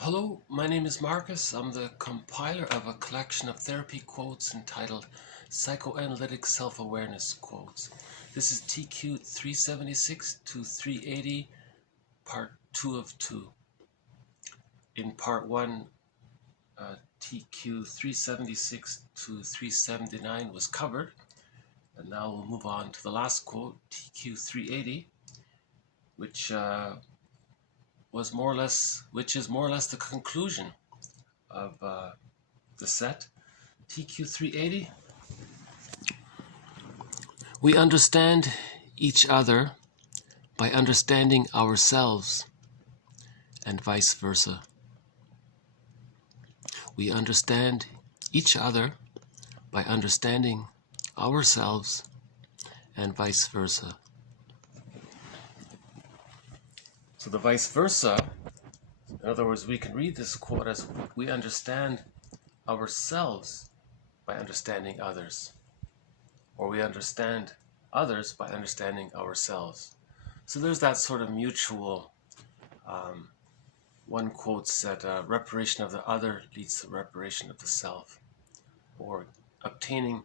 Hello, my name is Marcus. I'm the compiler of a collection of therapy quotes entitled Psychoanalytic Self-Awareness Quotes. This is TQ 376 to 380, part 2 of 2. In part 1, TQ 376 to 379 was covered, and now we'll move on to the last quote, TQ 380, which is more or less the conclusion of the set. TQ 380. We understand each other by understanding ourselves, and vice versa. We understand each other by understanding ourselves, and vice versa. So the vice versa, in other words, we can read this quote as we understand ourselves by understanding others, or we understand others by understanding ourselves. So there's that sort of mutual, one quotes that reparation of the other leads to reparation of the self, or obtaining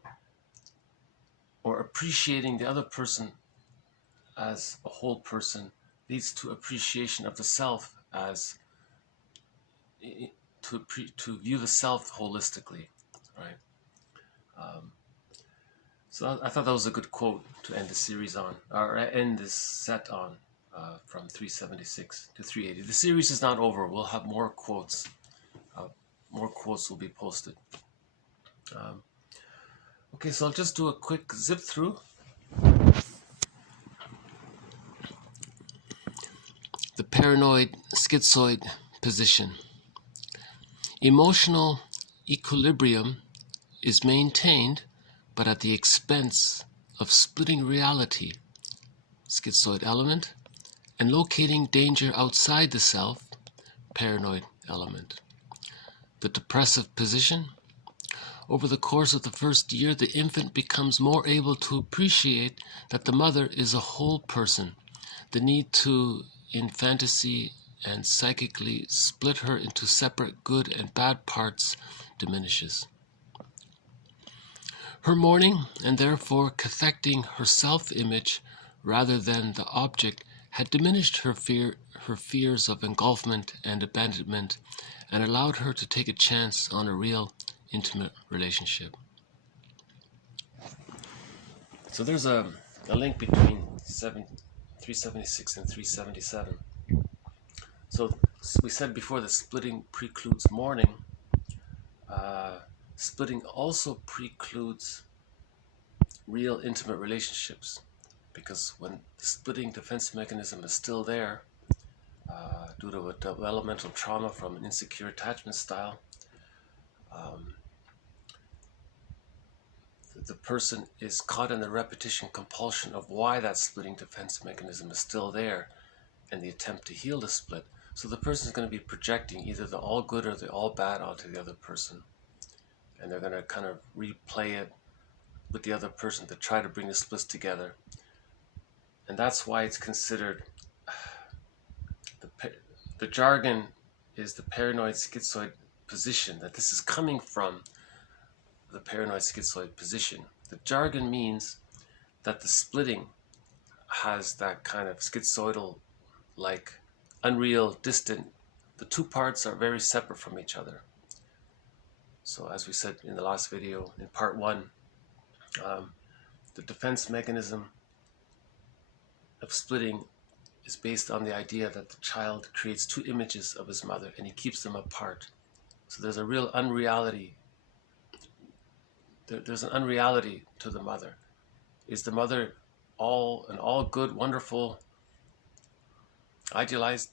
or appreciating the other person as a whole person leads to appreciation of the self as to view the self holistically, right? So I thought that was a good quote to end the series on, or end this set on, from 376 to 380. The series is not over. We'll have more quotes. More quotes will be posted. Okay, so I'll just do a quick zip through. The paranoid-schizoid position. Emotional equilibrium is maintained, but at the expense of splitting reality, schizoid element, and locating danger outside the self, paranoid element. The depressive position. Over the course of the first year, the infant becomes more able to appreciate that the mother is a whole person. The need to, in fantasy and psychically, split her into separate good and bad parts diminishes. Her mourning, and therefore cathecting her self-image rather than the object, had diminished her fears of engulfment and abandonment, and allowed her to take a chance on a real intimate relationship. So there's a link between 376 and 377. So we said before that splitting precludes mourning. Splitting also precludes real intimate relationships, because when the splitting defense mechanism is still there, due to a developmental trauma from an insecure attachment style, the person is caught in the repetition compulsion of why that splitting defense mechanism is still there and the attempt to heal the split. So the person is going to be projecting either the all good or the all bad onto the other person. And they're going to kind of replay it with the other person to try to bring the splits together. And that's why it's considered, the jargon is the paranoid-schizoid position, that this is coming from the paranoid-schizoid position. The jargon means that the splitting has that kind of schizoidal, like unreal, distant. The two parts are very separate from each other. So as we said in the last video, in part 1, the defense mechanism of splitting is based on the idea that the child creates two images of his mother and he keeps them apart. So there's a real unreality. There's an unreality to the mother. Is the mother an all good, wonderful, idealized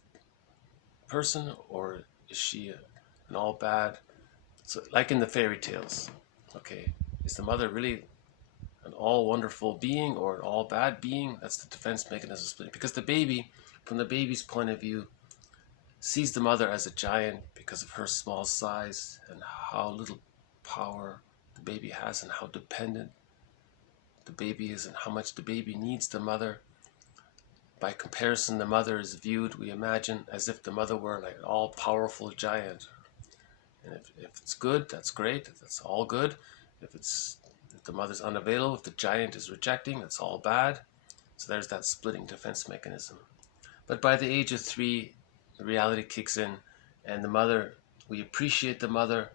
person, or is she an all bad? So like in the fairy tales, okay, is the mother really an all wonderful being or an all bad being? That's the defense mechanism splitting. Because the baby, from the baby's point of view, sees the mother as a giant because of her small size and how little power the baby has and how dependent the baby is and how much the baby needs the mother. By comparison, the mother is viewed, we imagine, as if the mother were like an all-powerful giant. And if it's good, that's great. That's all good. If the mother's unavailable, if the giant is rejecting, that's all bad. So there's that splitting defense mechanism. But by the age of 3, the reality kicks in, and the mother, we appreciate the mother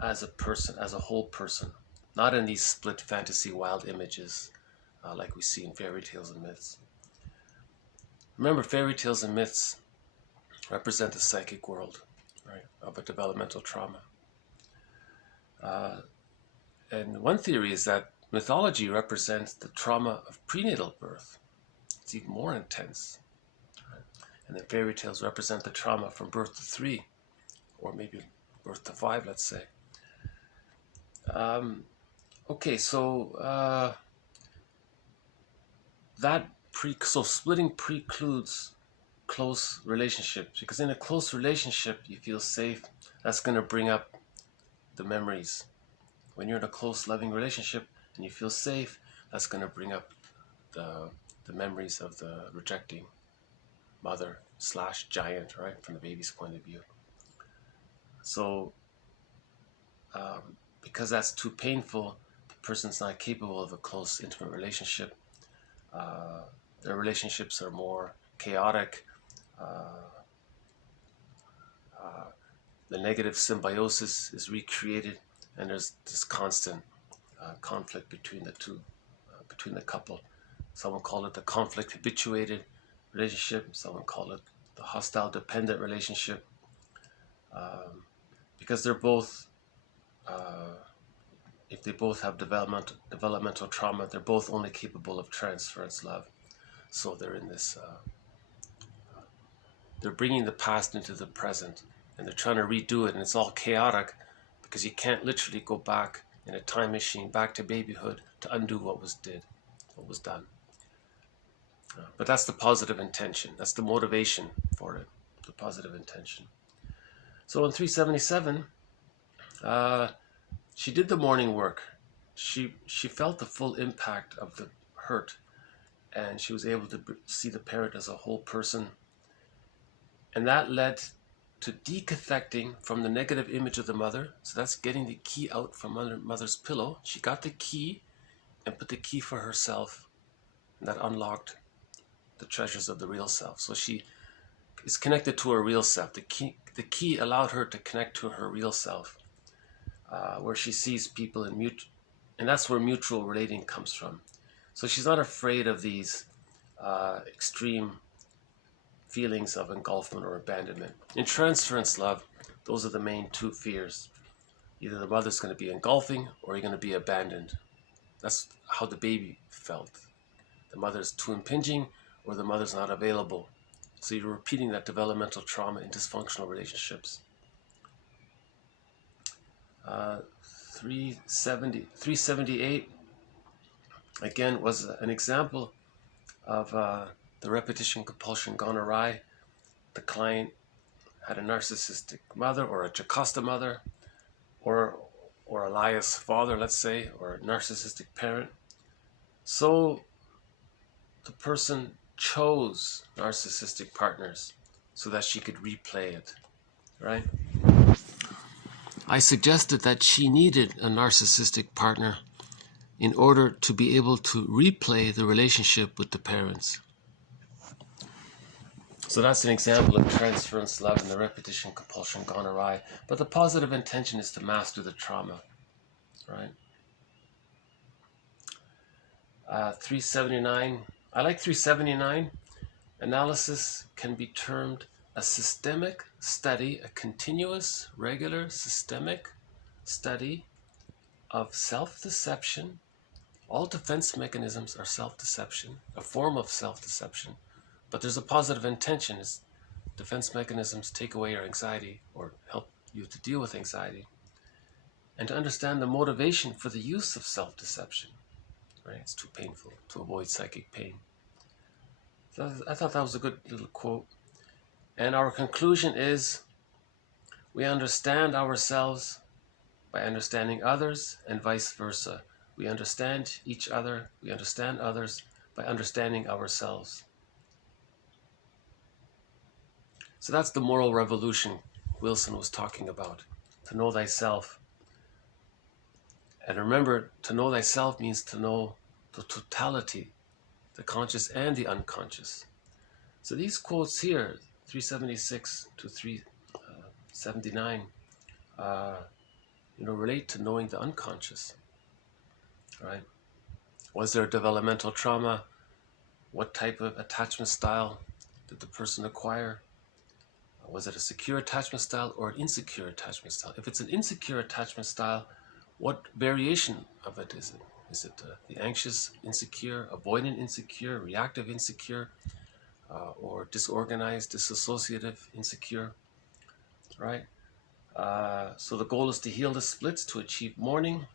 as a person, as a whole person, not in these split fantasy wild images like we see in fairy tales and myths. Remember, fairy tales and myths represent the psychic world, right, of a developmental trauma. And one theory is that mythology represents the trauma of prenatal birth. It's even more intense. Right? And then fairy tales represent the trauma from birth to 3, or maybe birth to 5, let's say. Okay, so so splitting precludes close relationships, because in a close relationship you feel safe. That's going to bring up the memories. When you're in a close, loving relationship and you feel safe, that's going to bring up the memories of the rejecting mother / giant, right, from the baby's point of view. So because that's too painful, the person's not capable of a close, intimate relationship. Their relationships are more chaotic. The negative symbiosis is recreated, and there's this constant conflict between the two, between the couple. Someone called it the conflict habituated relationship. Someone called it the hostile dependent relationship, because they're both, if they both have developmental trauma, they're both only capable of transference love. So they're in this, they're bringing the past into the present, and they're trying to redo it, and it's all chaotic because you can't literally go back in a time machine back to babyhood to undo what was done. But that's the positive intention. That's the motivation for it, the positive intention. So in 377, she did the mourning work. She felt the full impact of the hurt, and she was able to see the parent as a whole person. And that led to decathecting from the negative image of the mother. So that's getting the key out from under mother's pillow. She got the key and put the key for herself, and that unlocked the treasures of the real self. So she is connected to her real self. The key allowed her to connect to her real self, where she sees people in and that's where mutual relating comes from. So she's not afraid of these extreme feelings of engulfment or abandonment. In transference love, those are the main 2 fears. Either the mother's going to be engulfing or you're going to be abandoned. That's how the baby felt. The mother's too impinging or the mother's not available. So you're repeating that developmental trauma in dysfunctional relationships. 378, again, was an example of the repetition compulsion gone awry. The client had a narcissistic mother, or a Jocasta mother, or Elias' father, let's say, or a narcissistic parent. So the person chose narcissistic partners so that she could replay it, right? I suggested that she needed a narcissistic partner in order to be able to replay the relationship with the parents. So that's an example of transference love and the repetition compulsion gone awry. But the positive intention is to master the trauma, right? 379. I like 379. Analysis can be termed a systemic study, a continuous, regular, systemic study of self-deception. All defense mechanisms are self-deception, a form of self-deception. But there's a positive intention. Is defense mechanisms take away your anxiety or help you to deal with anxiety. And to understand the motivation for the use of self-deception. Right? It's too painful to avoid psychic pain. So I thought that was a good little quote. And our conclusion is, we understand ourselves by understanding others, and vice versa. We understand each other, we understand others by understanding ourselves. So that's the moral revolution Wilson was talking about, to know thyself. And remember, to know thyself means to know the totality, the conscious and the unconscious. So these quotes here, 376 to 379, relate to knowing the unconscious, right? Was there a developmental trauma? What type of attachment style did the person acquire? Was it a secure attachment style or an insecure attachment style? If it's an insecure attachment style, what variation of it is it? Is it the anxious insecure, avoidant insecure, reactive insecure, or disorganized, disassociative insecure, right? So the goal is to heal the splits to achieve mourning,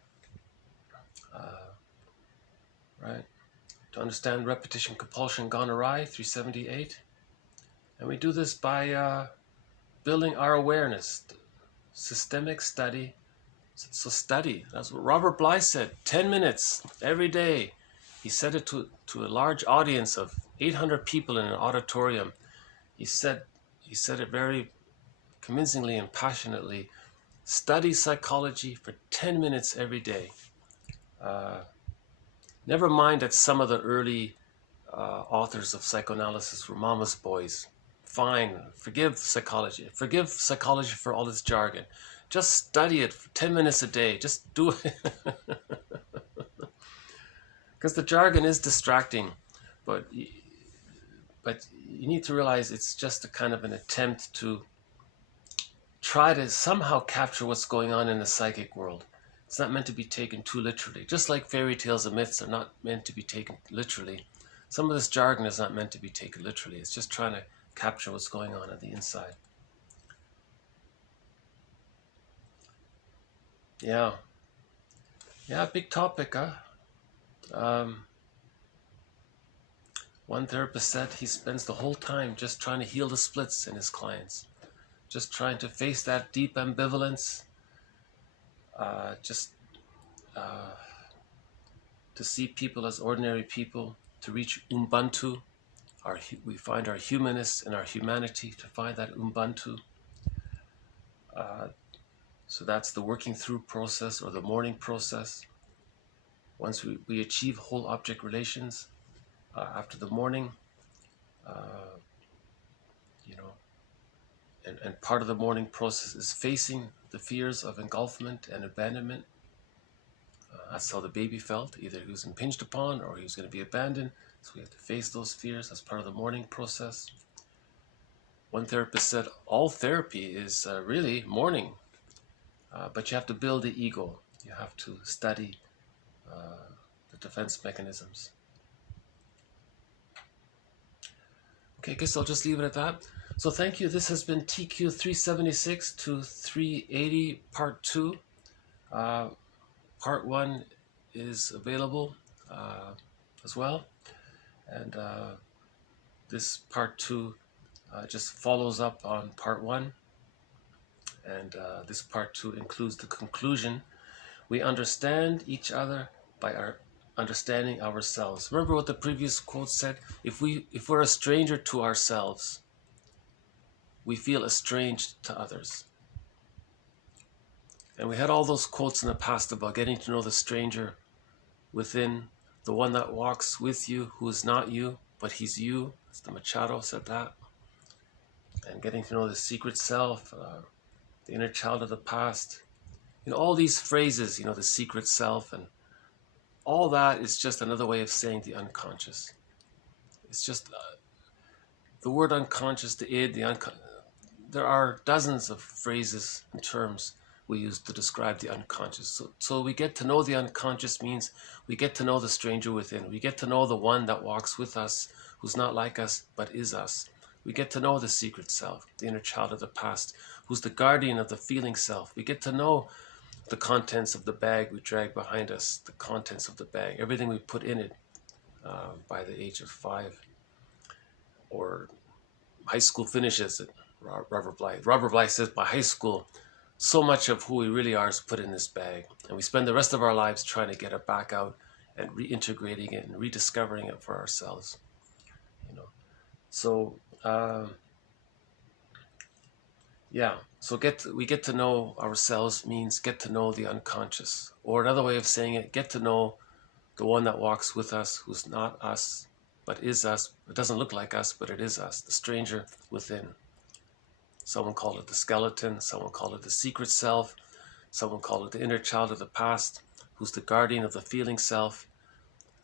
right? To understand repetition, compulsion gone awry, 378. And we do this by building our awareness, systemic study. So study, that's what Robert Bly said, 10 minutes every day. He said it to a large audience of 800 people in an auditorium. He said it very convincingly and passionately. Study psychology for 10 minutes every day. Never mind that some of the early authors of psychoanalysis were mama's boys. Fine, forgive psychology for all its jargon. Just study it for 10 minutes a day. Just do it. Because the jargon is distracting, but you need to realize it's just a kind of an attempt to try to somehow capture what's going on in the psychic world. It's not meant to be taken too literally. Just like fairy tales and myths are not meant to be taken literally. Some of this jargon is not meant to be taken literally. It's just trying to capture what's going on the inside. Yeah, big topic, huh? One therapist said he spends the whole time just trying to heal the splits in his clients, just trying to face that deep ambivalence, to see people as ordinary people, to reach Ubuntu. We find our humanness and our humanity, to find that Ubuntu. So that's the working through process or the mourning process. Once we achieve whole object relations after the mourning, and part of the mourning process is facing the fears of engulfment and abandonment. That's how the baby felt. Either he was impinged upon or he was going to be abandoned. So we have to face those fears as part of the mourning process. One therapist said all therapy is really mourning. But you have to build the ego. You have to study the defense mechanisms. Okay, I guess I'll just leave it at that. So thank you. This has been TQ 376 to 380 Part 2. Part 1 is available as well. And this Part 2 just follows up on Part 1. And this Part 2 includes the conclusion. We understand each other by our understanding ourselves. Remember what the previous quote said? If we're a stranger to ourselves, we feel estranged to others. And we had all those quotes in the past about getting to know the stranger within, the one that walks with you, who is not you, but he's you. As the Machado said that. And getting to know the secret self, the inner child of the past. All these phrases, the secret self, and all that is just another way of saying the unconscious. It's just the word unconscious, the id, the unconscious. There are dozens of phrases and terms we use to describe the unconscious. So we get to know the unconscious means we get to know the stranger within. We get to know the one that walks with us, who's not like us, but is us. We get to know the secret self, the inner child of the past, who's the guardian of the feeling self. We get to know the contents of the bag we drag behind us, the contents of the bag, everything we put in it by the age of 5 or high school finishes it. Robert Bly says by high school, so much of who we really are is put in this bag. And we spend the rest of our lives trying to get it back out and reintegrating it and rediscovering it for ourselves. So Yeah, so we get to know ourselves means get to know the unconscious. Or another way of saying it, get to know the one that walks with us, who's not us, but is us. It doesn't look like us, but it is us, the stranger within. Someone called it the skeleton, someone called it the secret self, someone called it the inner child of the past, who's the guardian of the feeling self,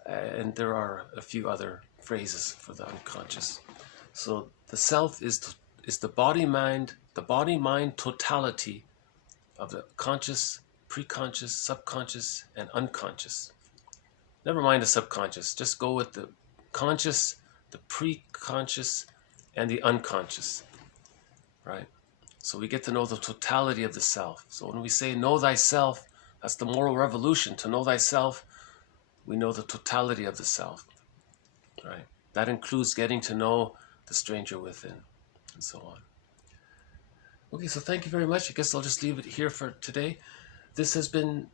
and there are a few other phrases for the unconscious. So the self is the body-mind totality of the conscious, pre-conscious, subconscious, and unconscious. Never mind the subconscious, just go with the conscious, the pre-conscious, and the unconscious, right? So we get to know the totality of the self. So when we say know thyself, that's the moral revolution. To know thyself, we know the totality of the self, right? That includes getting to know the stranger within, and so on. Okay, so thank you very much. I guess I'll just leave it here for today. This has been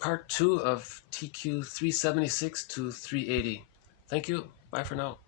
part 2 of TQ 376 to 380. Thank you. Bye for now.